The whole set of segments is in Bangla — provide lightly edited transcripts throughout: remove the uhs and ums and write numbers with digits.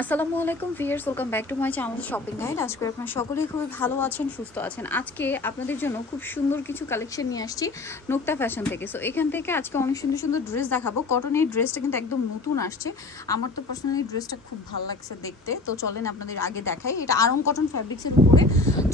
আসসালামু আলাইকুম viewers, welcome back to my channel shopping guide. আজকে আপনারা সকলেই খুবই ভালো আছেন, সুস্থ আছেন। আজকে আপনাদের জন্য খুব সুন্দর কিছু কালেকশন নিয়ে আসছি নুক্তা ফ্যাশন থেকে। সো এখান থেকে আজকে অনেক সুন্দর সুন্দর ড্রেস দেখাবো। কটনের ড্রেসটা কিন্তু একদম নতুন আসছে, আমার তো পার্সোনালি ড্রেসটা খুব ভালো লাগছে দেখতে। তো চলেন আপনাদের আগে দেখাই। এটা আরং কটন ফ্যাব্রিক্সের উপরে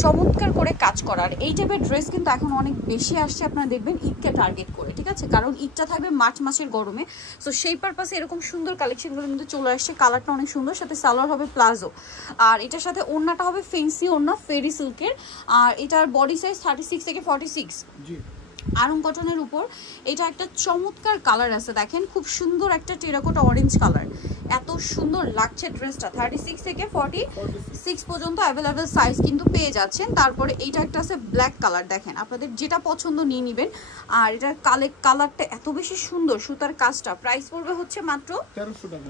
চমৎকার করে কাজ করার এই টাইপের ড্রেস কিন্তু এখন অনেক বেশি আসছে, আপনারা দেখবেন ঈদকে টার্গেট করে, ঠিক আছে? কারণ ঈদটা থাকবে মার্চ মাসের গরমে। সো সেই পারপাসে এরকম সুন্দর কালেকশনগুলো কিন্তু চলে আসছে। কালারটা অনেক সুন্দর, সাথে সালোয়ার হবে প্লাজো, আর এটার সাথে ওড়নাটা হবে ফেন্সি ওড়না ফেরি সিল্কের। আর এটার বডি সাইজ 36 থেকে 46 আরং কটনের উপর। এটা একটা চমৎকার কালার আছে, দেখেন খুব সুন্দর একটা টেরাকোটা অরেঞ্জ কালার, এত সুন্দর লাগছে ড্রেসটা। 36 থেকে 46 পর্যন্ত অ্যাভেলেবেল সাইজ কিন্তু পেয়ে যাচ্ছেন। তারপরে এইটা একটা আছে ব্ল্যাক কালার, দেখেন আপনাদের যেটা পছন্দ নিয়ে নেবেন। আর এটার কালারটা এত বেশি সুন্দর, সুতার কাজটা। প্রাইস পড়বে হচ্ছে মাত্র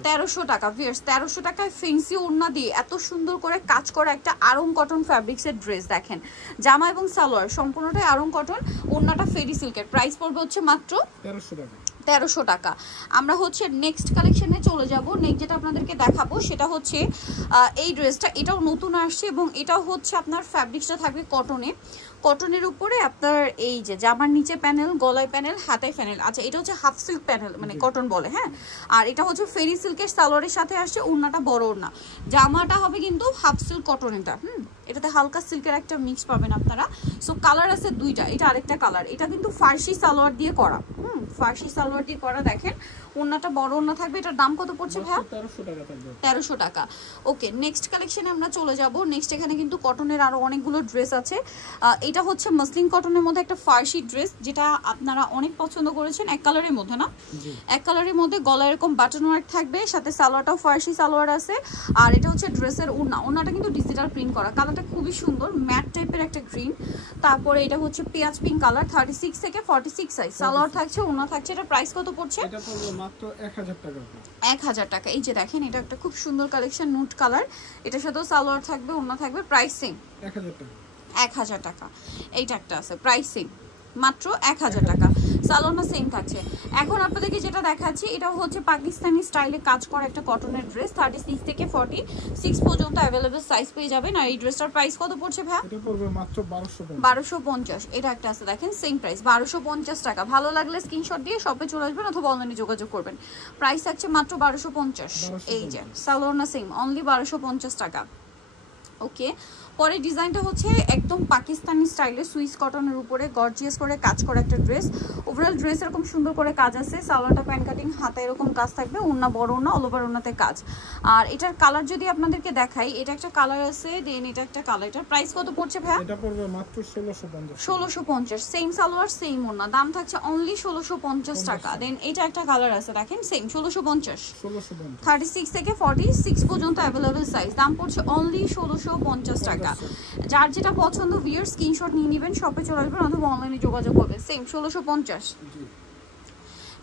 1300 টাকা। ভিউয়ার্স 1300 টাকায় ফেন্সি ওড়না দিয়ে এত সুন্দর করে কাজ করা একটা আরং কটন ফ্যাব্রিক্সের ড্রেস। দেখেন জামা এবং সালোয়ার সম্পূর্ণটাই আরং কটন, ওড়নাটা ফেরি সিল্কের। প্রাইস পড়বে হচ্ছে মাত্র 1300 টাকা। আমরা হচ্ছে নেক্সট কালেকশনে চলে যাব। নেক্সট যেটা আপনাদেরকে দেখাবো সেটা হচ্ছে এই ড্রেসটা। এটাও নতুন আসছে এবং এটাও হচ্ছে আপনার ফ্যাব্রিক্সটা থাকবে কটনের উপরে। আপনার এই যে জামার নিচে প্যানেল, গলায় প্যানেল, হাতায় প্যানেল। আচ্ছা, এটা হচ্ছে হাফ সিল্ক প্যানেল, মানে কটন বলে, হ্যাঁ। আর এটা হচ্ছে ফেরি সিল্কের সালোয়ারের সাথে আসছে, ওড়নাটা বড় ওড়না। জামাটা হবে কিন্তু হাফ সিল্ক কটন। এটাতে হালকা সিল্কের একটা মিক্স পাবেন আপনারা। সো কালার আছে দুইটা, এটা আরেকটা কালার। এটা কিন্তু ফার্সি সালোয়ার দিয়ে করা, ফার্সি সালোয়ার দিয়ে করা। দেখেন ওড়নাটা বড় ওড়না থাকবে। এটার দাম কত পড়ছে ভাইয়া? 1300 টাকা। ওকে, নেক্সট কালেকশনে আমরা চলে যাব। নেক্সট এখানে কিন্তু কটনের আরো অনেকগুলো ড্রেস আছে। এটা হচ্ছে মসলিন কটনের মধ্যে একটা ফার্সি ড্রেস, যেটা আপনারা অনেক পছন্দ করেছেন। এক কালারের মধ্যে না, এক কালারের মধ্যে গলায় এরকম বাটন ওয়ার্ক থাকবে, সাথে সালোয়ারটাও ফার্সি সালোয়ার আছে। আর এটা হচ্ছে ড্রেসের ওড়নাটা কিন্তু ডিজিটাল প্রিন্ট করা। কালারটা খুবই সুন্দর, ম্যাট টাইপের একটা গ্রিন। তারপরে এটা হচ্ছে পেঁয়াজ পিঙ্ক কালার, 36 থেকে 46 সাইজ। সালোয়ার থাকছে, ওড়না থাকছে। এটা প্রাইস কত পড়ছে? এটা পড়বে মাত্র 1000 টাকা। 1000 টাকা। এই যে দেখেন, এটা একটা খুব সুন্দর কালেকশন, নুট কালার। এটার সাথেও সালোয়ার থাকবে, ওড়না থাকবে। প্রাইস সেম 1000 টাকা। 1000 টাকা। এইটা একটা আছে, প্রাইস সেম মাত্র 1000 টাকা। সালোয়ারটা সেম থাকছে। এখন আপনাদেরকে যেটা দেখাচ্ছি, এটা হচ্ছে পাকিস্তানি স্টাইলে কাজ করা একটা কটনের ড্রেস। 36 থেকে 46 পর্যন্ত অ্যাভেলেবেল সাইজ পেয়ে যাবেন। আর এই ড্রেসটার প্রাইস কত পড়ছে ভাই? এটা পড়বে মাত্র 1250। এটা একটা আছে, দেখেন সেম প্রাইস 1250 টাকা। ভালো লাগলে স্ক্রিনশট দিয়ে শপে চলে আসবেন অথবা অনলাইনে যোগাযোগ করবেন। প্রাইস থাকছে মাত্র 1250। এই যে সালোয়ার না সেম, অনলি 1250 টাকা। ওকে, পরের ডিজাইনটা হচ্ছে একদম পাকিস্তানি স্টাইলে সুইস কটনের উপরে গর্জিয়াস করে কাজ করা একটা ড্রেস। ওভারঅল ড্রেস এরকম সুন্দর করে কাজ আছে। সালোয়ারটা প্যান্ট কাটিং, হাতে এরকম কাজ থাকবে, ওড়না বড় ওড়না, অল ওভার ওড়নাতে কাজ। আর এটার কালার যদি আপনাদেরকে দেখাই, এটা একটা কালার আছে, দেন এটা একটা কালার। এটার প্রাইস কত পড়ছে ভাই? এটা পড়বে মাত্র 1650। 1650। সেম সালোয়ার সেম ওড়না, দাম থাকছে অনলি 1650 টাকা। দেন এটা একটা কালার আছে, দেখেন সেম 1650। 36 থেকে 46 পর্যন্ত অ্যাভেলেবেল সাইজ। দাম পড়ছে অনলি 1650 টাকা। যার যেটা পছন্দ ভিউয়ার স্ক্রিনশট নিয়ে নেবেন, শপে চলে আসবেন অথবা অনলাইনে যোগাযোগ করবেন। সেম 1650।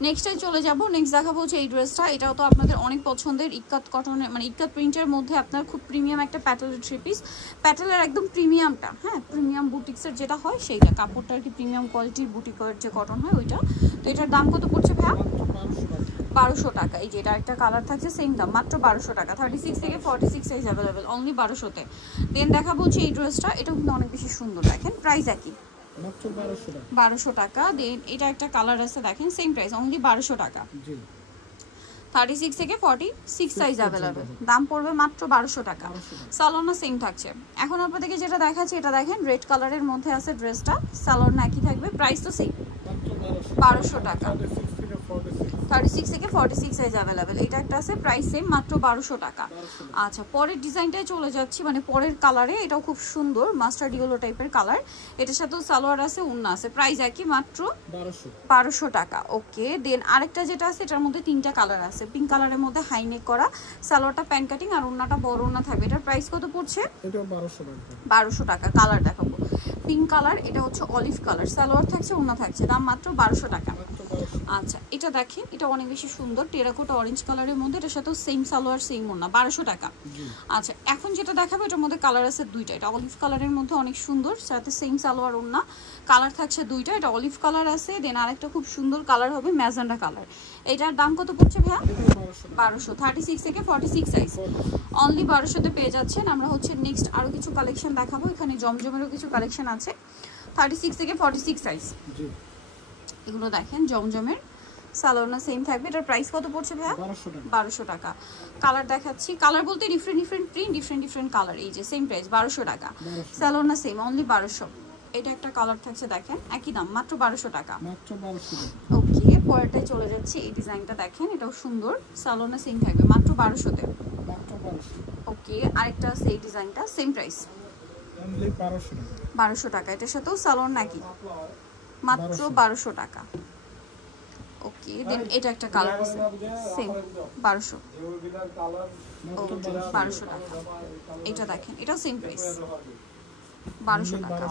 নেক্সটে চলে যাব। নেক্সট দেখাবো হচ্ছে এই ড্রেসটা। এটাও তো আপনাদের অনেক পছন্দের, ইক্কাত কটনের, মানে ইক্কাত প্রিন্টের মধ্যে আপনার খুব প্রিমিয়াম একটা প্যাটেলের থ্রি পিস। প্যাটেলের একদম প্রিমিয়ামটা, হ্যাঁ, প্রিমিয়াম বুটিক্সের যেটা হয় সেইটা, কাপড়টা আর কি প্রিমিয়াম কোয়ালিটির বুটিকের যে কটন হয় ওইটা। তো এটার দাম কত পড়ছে ভাইয়া? 1200 টাকা। এই যে এটা একটা কালার থাকছে, সেম দাম মাত্র 1200 টাকা। 36 থেকে 46 সাইজ অ্যাভেলেবেল, অনলি 1200-তে। দেন দেখাবো হচ্ছে এই ড্রেসটা। এটাও কিন্তু অনেক বেশি সুন্দর, দেখেন প্রাইস একই, 1200 টাকা। দেন এটা একটা কালার আছে, দেখেন সেম প্রাইস, অনলি 1200 টাকা। 36 থেকে 46 সাইজ অ্যাভেলেবেল, দাম পড়বে মাত্র 1200 টাকা। সালোনা সেম থাকছে। এখন আপনাদেরকে যেটা দেখাচ্ছি, এটা দেখেন রেড কালারের মধ্যে আছে ড্রেসটা। সালোনা একই থাকবে, প্রাইস তো সেম 1200 টাকা। 36 থেকে 46 সাইজ অ্যাভেলেবেল। এটা একটা আছে, প্রাইস সেম মাত্র 1200 টাকা। আচ্ছা, পরের ডিজাইনটায় চলে যাচ্ছি, মানে পরের কালারে। এটাও খুব সুন্দর মাস্টার্ড ইয়েলো টাইপের কালার। এটার সাথেও সালোয়ার আছে, ওড়না আছে। প্রাইস একই, মাত্র 1200 টাকা। ওকে, দেন আরেকটা যেটা আছে, এটার মধ্যে তিনটা কালার আছে। পিঙ্ক কালারের মধ্যে হাইনেক করা, সালোয়ারটা প্যান্ট কাটিং, আর ওড়নাটা বড় ওড়না থাকবে। এটার প্রাইস কত পড়ছে? এটা 1200 টাকা। কালার দেখাবো, পিঙ্ক কালার, এটা হচ্ছে অলিভ কালার। সালোয়ার থাকছে, ওড়না থাকছে, দাম মাত্র 1200 টাকা। আচ্ছা, এটা দেখেন, এটা অনেক বেশি সুন্দর, টেরাকোটা অরেঞ্জ কালারের মধ্যে। এটার সাথে সেম সালোয়ার সেম ওড়না, 1200 টাকা। আচ্ছা, এখন যেটা দেখাবো এটার মধ্যে কালার আছে দুইটা। এটা অলিভ কালারের মধ্যে অনেক সুন্দর, সাথে সেম সালোয়ার ওড়না, কালার থাকছে দুইটা। এটা অলিভ কালার আছে, দেন আরেকটা খুব সুন্দর কালার হবে ম্যাজেন্ডা কালার। এটার দাম কত পড়ছে ভাইয়া? 1200, 36 থেকে 46 সাইজ, অনলি 1200-তে পেয়ে যাচ্ছেন। আমরা হচ্ছে নেক্সট আরো কিছু কালেকশন দেখাবো, এখানে জমজমেরও কিছু কালেকশন আছে 36 থেকে 46 সাইজ। এগুলো দেখেন জমজমের, সালোয়ারটা সেম থাকবে। এটার প্রাইস কত পড়ছে ভাইয়া? 1200 টাকা। কালার দেখাচ্ছি, কালার বলতে different different print, different different colour. এই যে সেম প্রাইস 1200 টাকা, সালোয়ারটা সেম, অনলি 1200। এটা একটা কালার থাকছে দেখেন, একই দাম, মাত্র 1200 টাকা, মাত্র 1200 টাকা। ওকে, পরেরটায় চলে যাচ্ছে। এই ডিজাইনটা দেখেন, এটাও সুন্দর, সালোয়ারটা সেম থাকবে, মাত্র 1200-তে, মাত্র 1200। ওকে, আরেকটা আছে এই ডিজাইনটা, সেম প্রাইস, অনলি 1200 টাকা, 1200 টাকা। এটার সাথেও সালোয়ার নাকি, মাত্র 1200 টাকা। ওকে, দেন এটা একটা কালার আছে সেম 1200, ওকে 1200 টাকা। এটা দেখেন, এটাও সেম প্রাইস 1200 টাকা।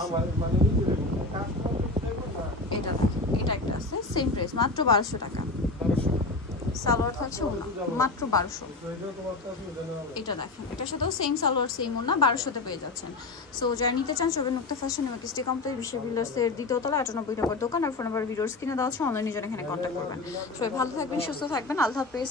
এটা দেখেন, এটা একটা আছে সেম প্রাইস, মাত্র 1200 টাকা। সালোয়ার থাকছে ওনা, মাত্র 1200। এটা দেখেন, এটার সাথেও সেম সালোয়ার সেম ওনা, 1200-তে পেয়ে যাচ্ছেন। সো যারা নিতে চান সবে নুক্তা ফ্যাশন এবং কিস্টি কমপ্লেক্স বিশ্ব বিল্ডার্সের দ্বিতীয় তলা 98 নম্বর দোকান, আর ফোন নাম্বার ভিডিওর স্ক্রিনে দেওয়া আছে, অনলাইনে যারা এখানে কন্ট্যাক্ট করবেন। সবাই ভালো থাকবেন, সুস্থ থাকবেন, আল্লাহ হাফেজ।